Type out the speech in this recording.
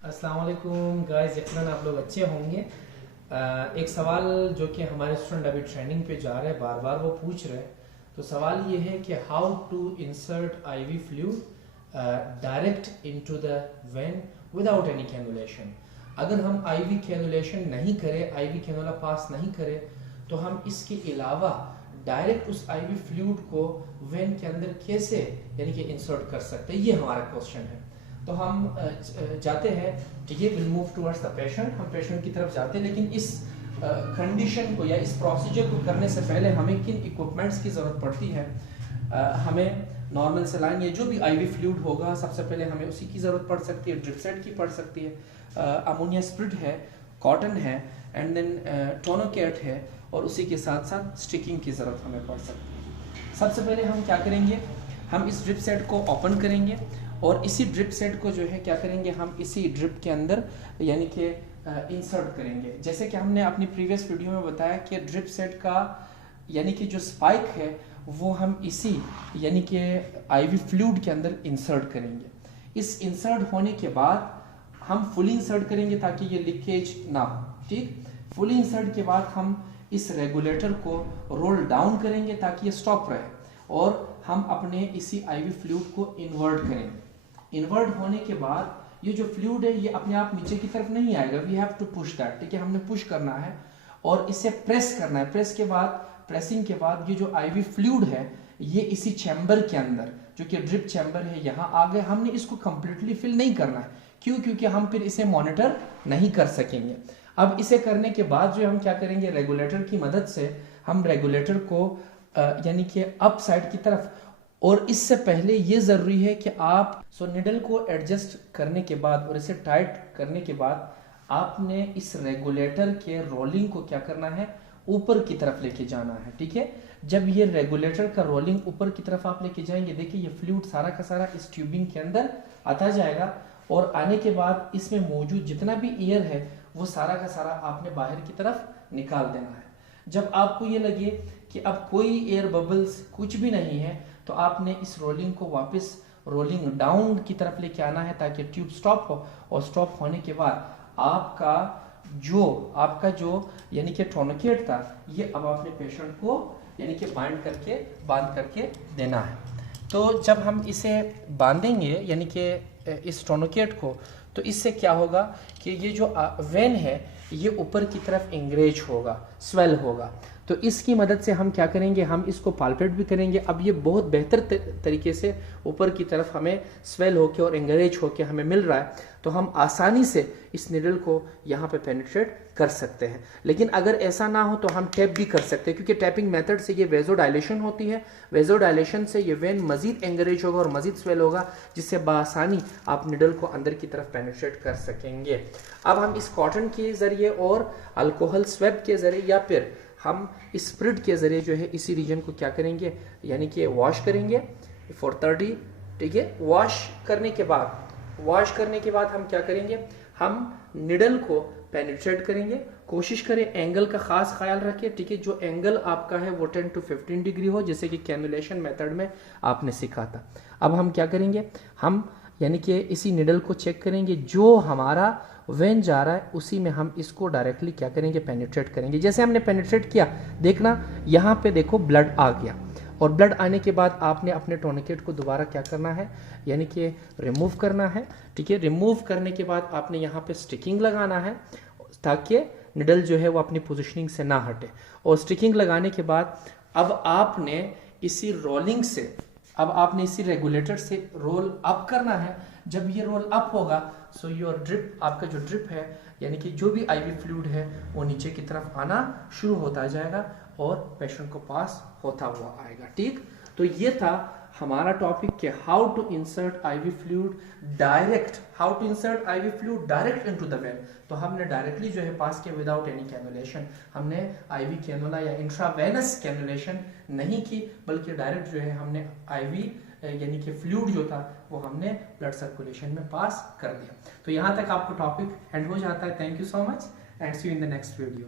अस्सलाम वालेकुम गाइस, यकीनन आप लोग अच्छे होंगे। एक सवाल जो कि हमारे स्टूडेंट अभी ट्रेनिंग पे जा रहे हैं, बार बार वो पूछ रहे हैं। तो सवाल ये है कि how to insert IV fluid direct into the vein without any cannulation. अगर हम आईवी कैनुलेशन नहीं करें, आईवी कैनुला पास नहीं करें, तो हम इसके अलावा डायरेक्ट उस आईवी फ्लूइड को वेन के अंदर कैसे यानी कि इंसर्ट कर सकते हैं, ये हमारा क्वेश्चन है। तो हम जाते हैं, ठीक है, will move towards the patient. हम पेशेंट की तरफ जाते हैं, लेकिन इस कंडीशन को या इस प्रोसीजर को करने से पहले हमें किन इक्विपमेंट्स की ज़रूरत पड़ती है। हमें नॉर्मल सलाइन या जो भी आईवी फ्लूइड होगा, सबसे पहले हमें उसी की ज़रूरत पड़ सकती है, ड्रिप सेट की पड़ सकती है, अमोनिया स्प्रिट है, कॉटन है, एंड देन टोनोकेट है, और उसी के साथ साथ स्टिकिंग की ज़रूरत हमें पड़ सकती है। सबसे पहले हम क्या करेंगे, हम इस ड्रिप सेट को ओपन करेंगे और इसी ड्रिप सेट को जो है क्या करेंगे, हम इसी ड्रिप के अंदर यानी कि इंसर्ट करेंगे। जैसे कि हमने अपनी प्रीवियस वीडियो में बताया कि ड्रिप सेट का यानी कि जो स्पाइक है वो हम इसी यानी कि आईवी फ्लूइड के अंदर इंसर्ट करेंगे। इस इंसर्ट होने के बाद हम फुली इंसर्ट करेंगे ताकि ये लीकेज ना हो। ठीक, फुली इंसर्ट के बाद हम इस रेगुलेटर को रोल डाउन करेंगे ताकि ये स्टॉप रहे, और हम अपने इसी आईवी फ्लूइड को इन्वर्ट करेंगे। इन्वर्ट होने के बाद ये जो फ्लूइड है ये अपने आप नीचे की तरफ नहीं आएगा, we have to push that. ठीक है, हमने पुश करना है और इसे प्रेस करना है। प्रेस के बाद, प्रेसिंग के बाद ये जो आईवी फ्लूइड है ये इसी चैम्बर के अंदर, जो कि ड्रिप चैम्बर है, यहाँ आ गए। हमने इसको कंप्लीटली फिल नहीं करना है, क्यों? क्योंकि हम फिर इसे मॉनिटर नहीं कर सकेंगे। अब इसे करने के बाद जो हम क्या करेंगे, रेगुलेटर की मदद से हम रेगुलेटर को यानी कि अप साइड की तरफ, और इससे पहले ये ज़रूरी है कि आप निडल को एडजस्ट करने के बाद और इसे टाइट करने के बाद आपने इस रेगुलेटर के रोलिंग को क्या करना है, ऊपर की तरफ लेके जाना है। ठीक है, जब ये रेगुलेटर का रोलिंग ऊपर की तरफ आप लेके जाएंगे, देखिए ये फ्लूइड सारा का सारा इस ट्यूबिंग के अंदर आता जाएगा, और आने के बाद इसमें मौजूद जितना भी एयर है वो सारा का सारा आपने बाहर की तरफ निकाल देना है। जब आपको ये लगे कि अब कोई एयर बबल्स कुछ भी नहीं है, तो आपने इस रोलिंग को वापस रोलिंग डाउन की तरफ लेके आना है ताकि ट्यूब स्टॉप हो, और स्टॉप होने के बाद आपका जो यानी कि टोर्निकेट था, ये अब अपने पेशेंट को यानी कि बांध करके देना है। तो जब हम इसे बांधेंगे यानी कि इस टोर्निकेट को, तो इससे क्या होगा कि ये जो वेन है ये ऊपर की तरफ इंग्रेज होगा, स्वेल होगा। तो इसकी मदद से हम क्या करेंगे, हम इसको पाल्पेट भी करेंगे। अब ये बहुत बेहतर तरीके से ऊपर की तरफ हमें स्वेल होके और एंगरेज होके हमें मिल रहा है, तो हम आसानी से इस निडल को यहाँ पे पेनिट्रेट कर सकते हैं। लेकिन अगर ऐसा ना हो तो हम टैप भी कर सकते हैं, क्योंकि टैपिंग मेथड से ये वेजोडाइलेशन होती है। वेजोडाइलेशन से ये वेन मजीद एंगरेज होगा और मजीद स्वेल होगा, जिससे बआसानी आप निडल को अंदर की तरफ पेनिट्रेट कर सकेंगे। अब हम इस कॉटन के ज़रिए और अल्कोहल स्वेब के ज़रिए या फिर हम स्प्रिट के ज़रिए जो है इसी रीजन को क्या करेंगे, यानी कि वॉश करेंगे फॉर 30। ठीक है, वॉश करने के बाद हम क्या करेंगे, हम निडल को पेनिट्रेट करेंगे। कोशिश करें एंगल का खास ख्याल रखें। ठीक है, जो एंगल आपका है वो 10 to 15 डिग्री हो, जैसे कि कैनुलेशन मेथड में आपने सीखा था। अब हम क्या करेंगे, हम यानी कि इसी निडल को चेक करेंगे, जो हमारा वेन जा रहा है उसी में हम इसको डायरेक्टली क्या करेंगे, पेनिट्रेट करेंगे। जैसे हमने पेनिट्रेट किया, देखना यहाँ पे देखो ब्लड आ गया, और ब्लड आने के बाद आपने अपने टोर्निकेट को दोबारा क्या करना है, यानी कि रिमूव करना है। ठीक है, रिमूव करने के बाद आपने यहाँ पे स्टिकिंग लगाना है ताकि निडल जो है वो अपनी पोजिशनिंग से ना हटे। और स्टिकिंग लगाने के बाद अब आपने इसी रेगुलेटर से रोल अप करना है। जब ये रोल अप होगा, सो योर ड्रिप, आपका जो ड्रिप है यानी कि जो भी आईवी फ्लूइड है वो नीचे की तरफ आना शुरू होता जाएगा और पेशेंट को पास होता हुआ आएगा। ठीक, तो ये था हमारा टॉपिक कि how to insert IV fluid direct into the vein. तो हमने डायरेक्टली जो है पास किया विदाउट एनी कैनुलेशन। हमने आईवी कैनुला या इंट्रावेनस कैनुलेशन नहीं की, बल्कि डायरेक्ट जो है हमने आईवी यानी कि फ्लूइड जो था वो हमने ब्लड सर्कुलेशन में पास कर दिया। तो यहाँ तक आपको टॉपिक एंड हो जाता है। Thank you so much and see you in the next video.